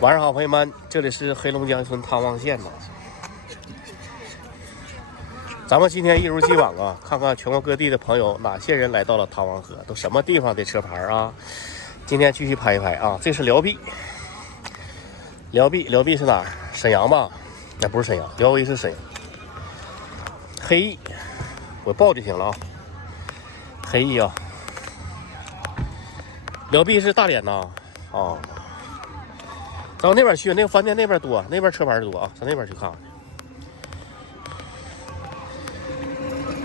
晚上好，朋友们，这里是黑龙江村汤旺县的。咱们今天一如既往啊，看看全国各地的朋友哪些人来到了汤旺河，都什么地方的车牌啊？今天继续拍一拍啊，这是辽 B， 辽 B 是哪儿？沈阳吧？那不是沈阳，辽 A 是沈阳。黑 E， 我报就行了啊。黑 E 啊，辽 B 是大连呐啊。咱往那边去，那个饭店那边多，那边车牌多啊，上那边去看看。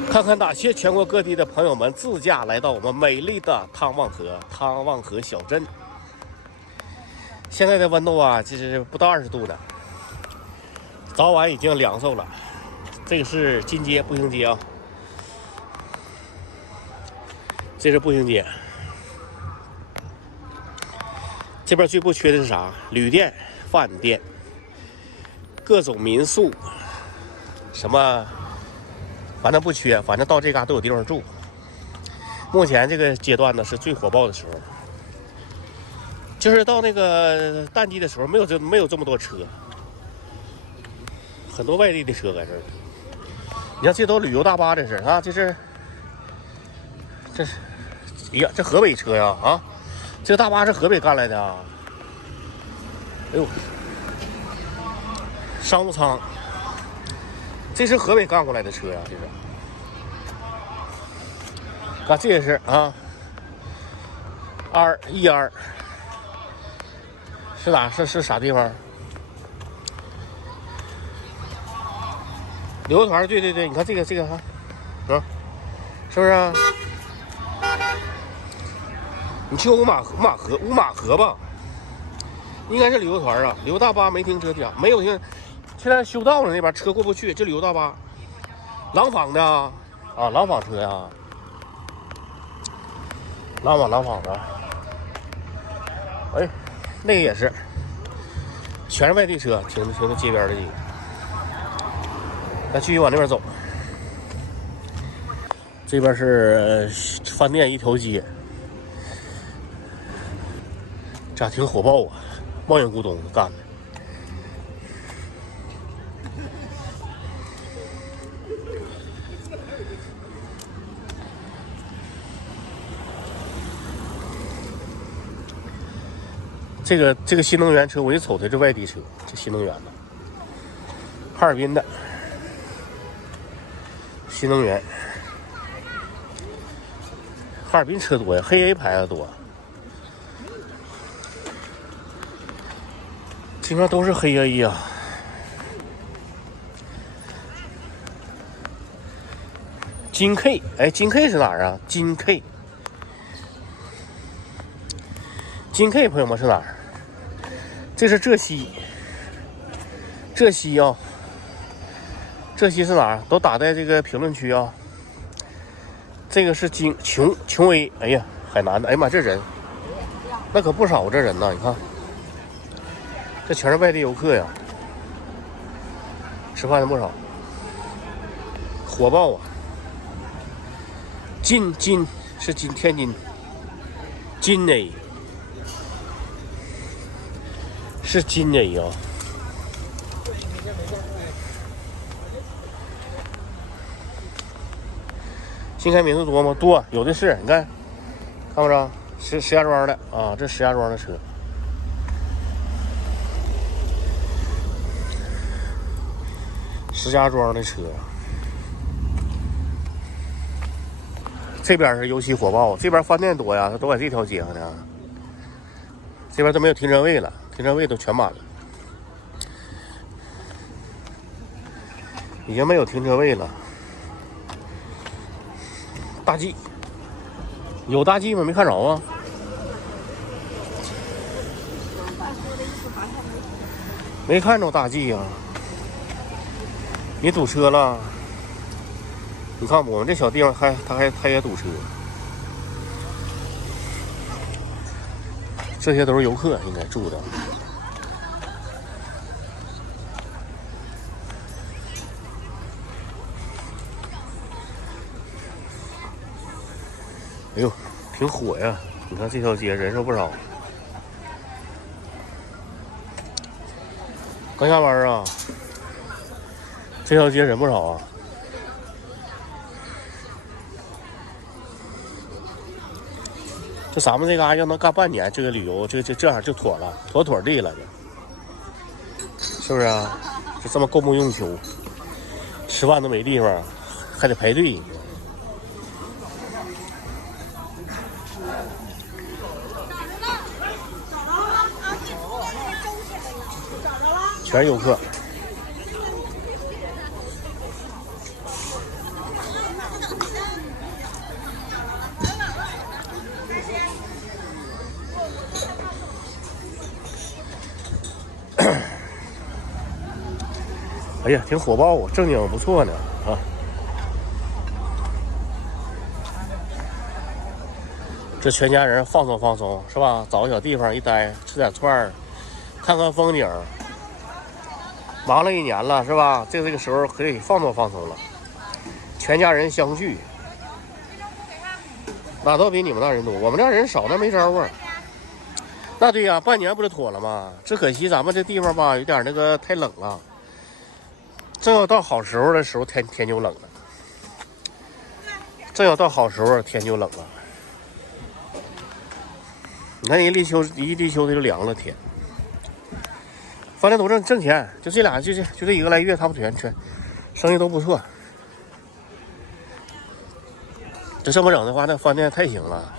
看看哪些全国各地的朋友们自驾来到我们美丽的汤旺河小镇。现在的温度啊，其实不到20度的，早晚已经凉飕了。这个是金街步行街啊，这是步行街。这边最不缺的是啥？旅店、饭店、各种民宿，什么反正不缺，反正到这嘎都有地方住。目前这个阶段呢是最火爆的时候，就是到那个淡季的时候，没有这么多车，很多外地的车在这儿。你看这都旅游大巴，这是啊，这是，哎呀，这河北车呀啊！这个大巴是河北干来的啊！哎呦，商务舱，这是河北干过来的车呀，这是。啊，这也是啊，ER 是哪？是啥地方？旅游团，对，你看这个哈，啊，是不是啊？你去乌马河吧，应该是旅游团啊。旅游大巴没停车点，没有停，现在修道了，那边车过不去。这旅游大巴，廊坊的啊，廊坊车呀，廊坊的。哎，那个也是，全是外地车，停在街边的。咱继续往那边走，这边是饭店一条街。这挺火爆啊，冒烟咕咚干的。这个新能源车，我一瞅它是外地车，这新能源的，哈尔滨的新能源，哈尔滨车多呀，黑 A 牌子多。基本上都是黑 A 啊。金 K， 哎，金 K 是哪儿啊？金 K， 朋友们是哪儿？这是浙西啊，浙西是哪儿？都打在这个评论区啊。这个是琼 A， 哎呀，海南的，哎呀妈，这人那可不少，这人呢，你看。这全是外地游客呀，吃饭的不少，火爆啊！金是天津，金 A 是金 A 啊！新开民宿多吗？多，有的是。你看，看不着？石家庄的啊，这石家庄的车。石家庄的车，这边是尤其火爆，这边饭店多呀，它都在这条街上呢。这边都没有停车位了，停车位都全满了，已经没有停车位了。大 G 有大 G 吗？没看着啊。没看着大 G 呀。你堵车了？你看我们这小地方它也堵车，这些都是游客应该住的。哎呦，挺火呀！你看这条街人数不少。刚下班啊，这条街人不少啊。就咱们这嘎要能干半年，这个旅游这样就妥了，妥妥地了，是不是啊？就这么供不应求，吃饭都没地方，还得排队。全是游客。哎呀，挺火爆，正经不错呢啊！这全家人放松放松是吧？找个小地方一待，吃点串儿，看看风景。忙了一年了是吧？这个时候可以放松放松了，全家人相聚，那都比你们那人多。我们这人少，那没招啊。那对呀，半年不就妥了吗？只可惜咱们这地方吧，有点那个太冷了。正要到好时候的时候，天就冷了。正要到好时候，天就冷了。你看一立秋的就凉了天。饭店都挣钱，就这俩就这一个来月，他们全生意都不错。这么整的话，那饭店太行了，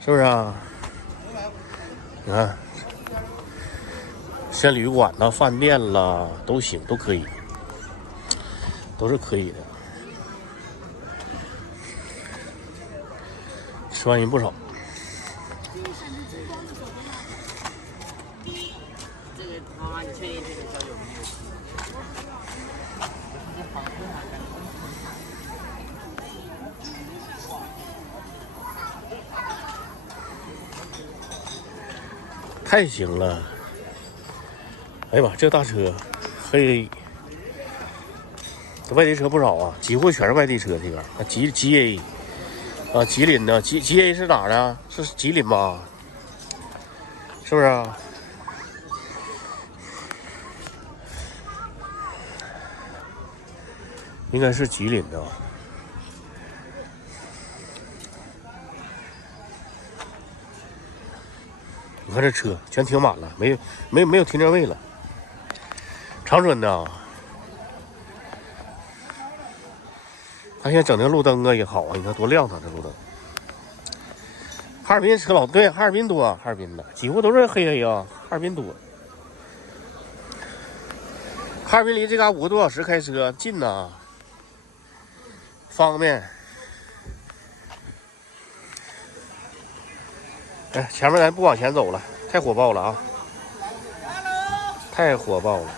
是不是啊？你看，像旅馆呐、饭店啦都行，都可以，都是可以的。吃饭人不少。太行了！哎呀妈，这大车，嘿，这外地车不少啊，几乎全是外地车。这边啊，吉 A 啊，吉林的吉 A 是哪的？是吉林吧？是不是啊？应该是吉林的。你看这车全停满了，没有停车位了。长春的，他现在整这路灯啊也好啊，你看多亮堂这路灯。哈尔滨车老对，哈尔滨多，哈尔滨的几乎都是黑啊，哈尔滨多。哈尔滨离这嘎5个多小时开车近呐，方便。哎，前面咱不往前走了，太火爆了啊！太火爆了。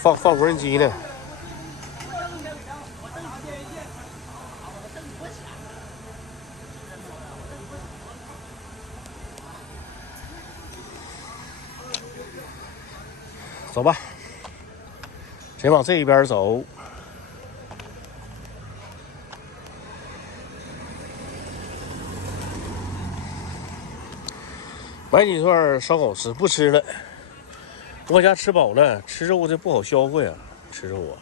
放无人机呢。走吧，先往这一边走。买几串烧烤吃，不吃了。我搁家吃饱了，吃肉这不好消化呀，吃肉啊。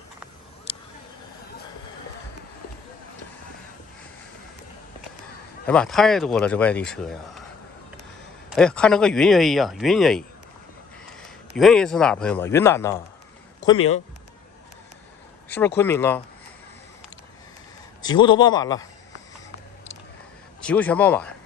哎妈，太多了这外地车呀！哎呀，看着个云 A 呀，云 A， 云 A 是哪儿？朋友们，云南呐，昆明，是不是昆明啊？几乎都爆满了，几乎全爆满。